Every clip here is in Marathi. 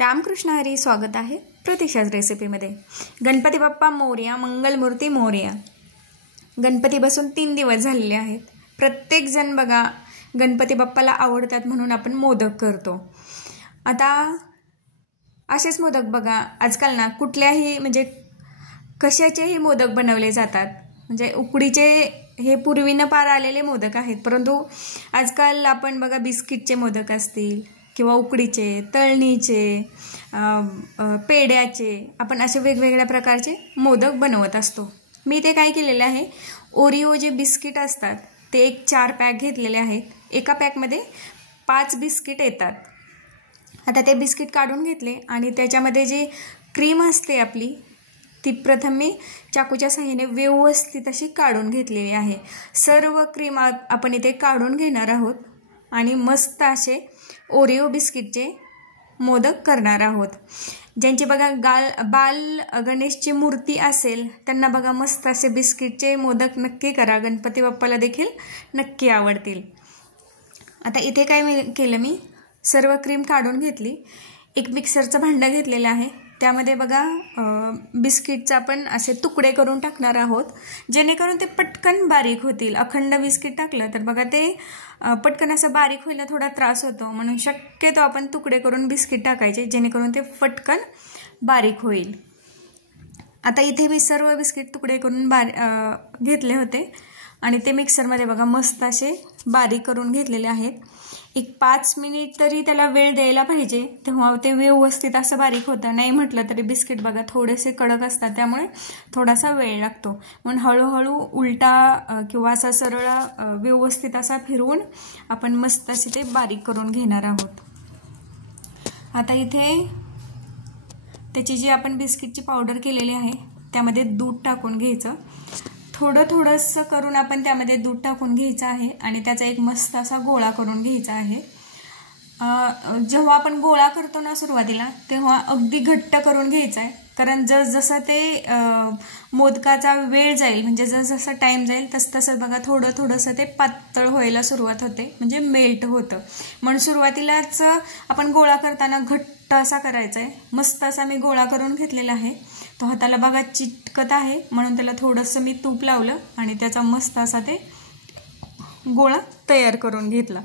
रामकृष्ण हरी. स्वागत आहे प्रतीक्षाच रेसिपीमध्ये. गणपती बाप्पा मोरया, मंगलमूर्ती मोरया. गणपती बसून 3 दिवस झालेले आहेत. प्रत्येकजण बघा गणपती बाप्पाला आवडतात म्हणून आपण मोदक करतो. आता असेच मोदक बघा आजकाल ना कुठल्याही म्हणजे कशाचेही मोदक बनवले जातात. म्हणजे उकडीचे हे पूर्वीनं पार आलेले मोदक आहेत, परंतु आजकाल आपण बघा बिस्किटचे मोदक असतील किंवा उकडीचे, तळणीचे, पेड्याचे, आपण असे वेगवेगळ्या प्रकारचे मोदक बनवत असतो. मी ते काय केलेले आहे, ओरिओ जे बिस्किट असतात ते एक 4 पॅक घेतलेले आहेत. एका पॅकमध्ये 5 बिस्किट येतात. आता ते बिस्किट काढून घेतले आणि त्याच्यामध्ये जे क्रीम असते आपली ती प्रथम मी चाकूच्या साहाय्याने व्यवस्थित अशी काढून घेतलेली आहे. सर्व क्रीम आपण इथे काढून घेणार आहोत आणि मस्त असे ओरिओ बिस्किटचे मोदक करणार आहोत. ज्यांची बघा बाल गणेशची मूर्ती असेल त्यांना बघा मस्त असे बिस्किटचे मोदक नक्की करा. गणपती बाप्पाला देखील नक्की आवडतील. आता इथे काय केलं, मी सर्व क्रीम काढून घेतली. एक मिक्सरचं भांडं घेतलेलं आहे. त्यामध्ये बघा बिस्किटचं आपण असे तुकडे करून टाकणार आहोत, जेणेकरून ते पटकन बारीक होतील. अखंड बिस्किट टाकलं तर बघा ते पटकन असं बारीक व्हायला थोडा त्रास होतो, म्हणून शक्यतो आपण तुकडे करून बिस्किट टाकायचे जेणेकरून ते पटकन बारीक होईल. आता इथे मी सर्व बिस्किट तुकडे करून घेतले होते आणि ते मिक्सरमध्ये बघा मस्त असे बारीक करून घेतलेले आहेत. एक 5 मिनिट तरी त्याला वेळ द्यायला पाहिजे, तेव्हा ते व्यवस्थित असं बारीक होतं. नाही म्हटलं तरी बिस्किट बघा थोडेसे कडक असतात, त्यामुळे थोडासा वेळ लागतो. म्हणून हळूहळू उलटा किंवा असा सरळ व्यवस्थित असा फिरवून आपण मस्त असे ते बारीक करून घेणार आहोत. आता इथे त्याची जी आपण बिस्किटची पावडर केलेली आहे त्यामध्ये दूध टाकून घ्यायचं. थोडंसं करून आपण त्यामध्ये दूध टाकून घ्यायचं आहे आणि त्याचा एक मस्त असा गोळा करून घ्यायचा आहे. जेव्हा आपण गोळा करतो ना सुरुवातीला, तेव्हा अगदी घट्ट करून घ्यायचा आहे, कारण जसं ते मोदकाचा वेळ जाईल म्हणजे जसं टाईम जाईल तसं बघा थोडंसं ते पातळ व्हायला सुरुवात होते, म्हणजे मेल्ट होतं. म्हणून सुरुवातीलाच आपण गोळा करताना घट्ट असा करायचा आहे. मस्त असा मी गोळा करून घेतलेला आहे. तो हाताला बघा चिटकत आहे, म्हणून त्याला थोडंसं मी तूप लावलं आणि त्याचा मस्त असा ते गोळा तयार करून घेतला.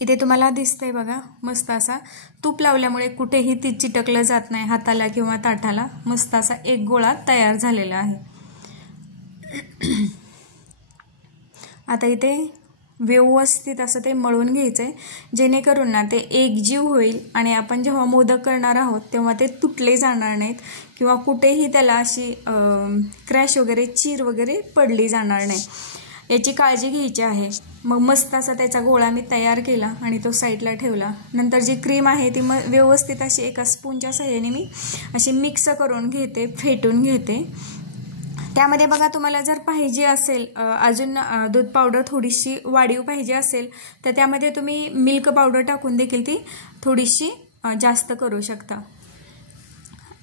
इथे तुम्हाला दिसतंय बघा मस्त असा तूप लावल्यामुळे कुठेही ती चिटकलं जात नाही हाताला किंवा ताटाला. मस्त असा एक गोळा तयार झालेला आहे. आता इथे व्यवस्थित असं ते मळून घ्यायचं आहे, जेणेकरून ना ते एकजीव होईल आणि आपण जेव्हा मोदक करणार आहोत तेव्हा ते तुटले जाणार नाहीत किंवा कुठेही त्याला अशी क्रॅश वगैरे चीर वगैरे पडली जाणार नाही, याची काळजी घ्यायची आहे. मग मस्त असा त्याचा गोळा मी तयार केला आणि तो साईडला ठेवला. नंतर जी क्रीम आहे ती व्यवस्थित अशी एका स्पूनच्या साहाय्याने मी अशी मिक्स करून घेते, फेटून घेते. त्यामध्ये बघा तुम्हाला जर पाहिजे असेल अजून दूध पावडर थोडीशी वाढीव पाहिजे असेल तर त्यामध्ये तुम्ही मिल्क पावडर टाकून देखील ती थोडीशी जास्त करू शकता.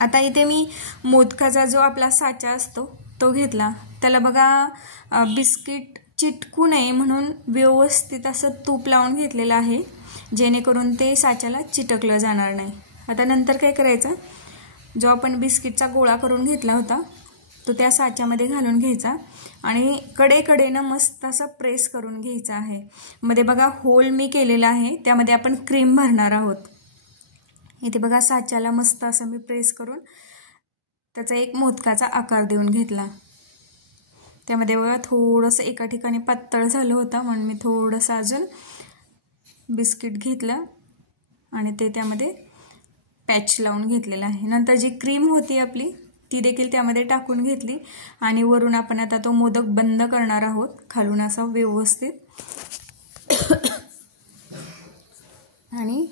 आता इथे मी मोदकाचा जो आपला साचा असतो तो घेतला. त्याला बघा बिस्किट चिटकू नये म्हणून व्यवस्थित असं तूप लावून घेतलेलं आहे, जेणेकरून ते साच्याला चिटकलं जाणार नाही. आता नंतर काय करायचं, जो आपण बिस्किटचा गोळा करून घेतला होता तो त्या साच्यामध्ये घालून घ्यायचा आणि कडेकडेनं मस्त असं प्रेस करून घ्यायचं आहे. मध्ये बघा होल मी केलेला आहे, त्यामध्ये आपण क्रीम भरणार आहोत. इथे बघा साच्याला मस्त असं मी प्रेस करून त्याचा एक मोदकाचा आकार देऊन घेतला. त्यामध्ये बघा थोडंसं एका ठिकाणी पातळ झालं होतं, म्हणून मी थोडंसं अजून बिस्किट घेतलं आणि ते त्यामध्ये पॅच लावून घेतलेलं आहे. नंतर जी क्रीम होती आपली ती देखील त्यामध्ये टाकून घेतली आणि वरून आपण आता तो मोदक बंद करणार आहोत खालून असा व्यवस्थित. आणि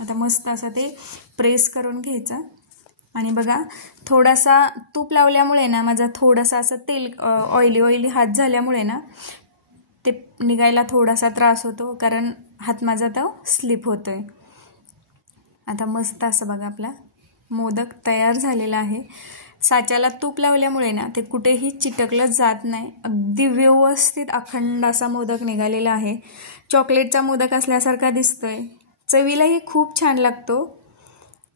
आता मस्त असं ते प्रेस करून घ्यायचं आणि बघा थोडासा तूप लावल्यामुळे ना माझा थोडासा असं तेल ऑइली हात झाल्यामुळे ना ते निघायला थोडासा त्रास होतो, कारण हात माझा तो स्लिप होतोय. आता मस्त असं बघा आपला मोदक तयार झालेला आहे. साच्याला तूप लावल्यामुळे ना ते कुठेही चिटकलं जात नाही. अगदी व्यवस्थित अखंड असा मोदक निघालेला आहे. चॉकलेटचा मोदक असल्यासारखा दिसतोय. चवीलाही खूप छान लागतो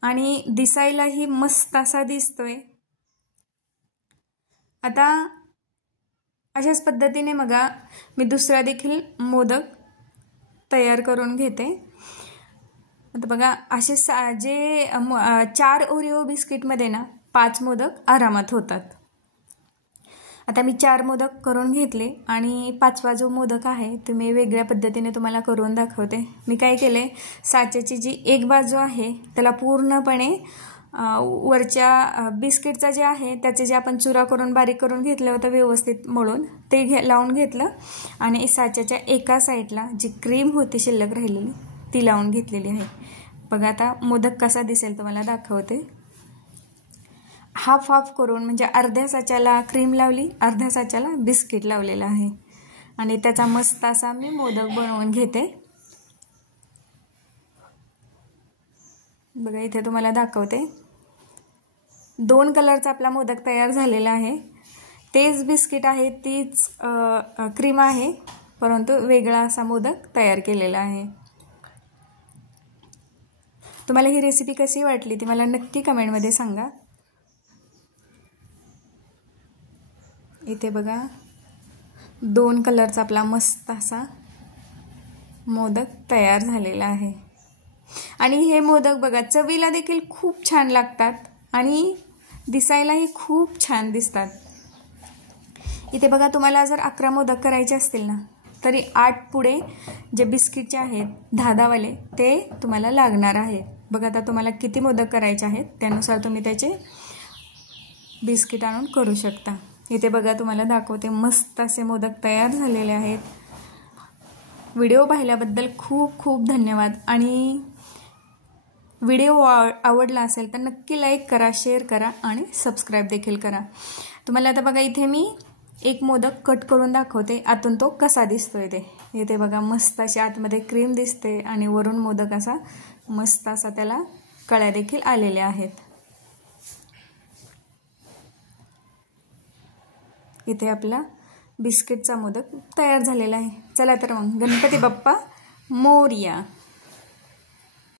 आणि दिसायलाही मस्त असा दिसतोय. आता अशाच पद्धतीने बघा मी दुसरा देखील मोदक तयार करून घेते. आता बघा असे जे 4 ओरिओ बिस्किटमध्ये ना 5 मोदक आरामात होतात. आता मी 4 मोदक करून घेतले आणि 5वा जो मोदक आहे तो मी वेगळ्या पद्धतीने तुम्हाला करून दाखवते. मी काय केले, साच्याची जी एक बाजू आहे त्याला पूर्णपणे वरच्या बिस्किटचा जे आहे त्याचे जे आपण चुरा करून बारीक करून घेतलं होतं व्यवस्थित मळून ते लावून घेतलं आणि साच्याच्या एका साईडला जी क्रीम होती शिल्लक राहिलेली ती लावून घेतलेली आहे. बघा आता मोदक कसा दिसेल तुम्हाला दाखवते. हाफ हाफ करून म्हणजे अर्ध्या साच्याला क्रीम लावली, अर्ध्या साच्याला बिस्किट लावलेलं आहे आणि त्याचा मस्त असा मी मोदक बनवून घेते. बघा इथे तुम्हाला दाखवते. 2 कलरचा आपला मोदक तयार झालेला आहे. तेच बिस्किट आहे, तीच क्रीम आहे, परंतु वेगळा असा मोदक तयार केलेला आहे. तुम्हाला ही रेसिपी कशी वाटली ती मला नक्की कमेंटमध्ये सांगा. इथे बघा 2 कलरचा आपला मस्त असा मोदक तयार झालेला आहे आणि हे मोदक बघा चवीला देखील खूप छान लागतात आणि दिसायलाही खूप छान दिसतात. इथे बघा तुम्हाला जर 11 मोदक करायचे असतील ना तरी 8 पुढे जे बिस्किटचे आहेत 10 वाले ते तुम्हाला लागणार आहेत. बघा आता तुम्हाला किती मोदक करायचे आहेत त्यानुसार तुम्ही त्याचे बिस्किट आणून करू शकता. इथे बघा तुम्हाला दाखवते मस्त असे मोदक तयार झालेले आहेत. व्हिडिओ पाहिल्याबद्दल खूप खूप धन्यवाद आणि व्हिडिओ आवडला असेल तर नक्की लाईक करा, शेअर करा आणि सबस्क्राईब देखील करा. तुम्हाला आता बघा इथे मी एक मोदक कट करून दाखवते आतून तो कसा दिसतोय ते. इथे बघा मस्त अशी आतमध्ये क्रीम दिसते आणि वरून मोदक असा मस्त असा त्याला कळ्या देखील आलेल्या आहेत. इथे आपला बिस्किटचा मोदक तयार झालेला आहे. चला तर मग गणपती बाप्पा मोरया.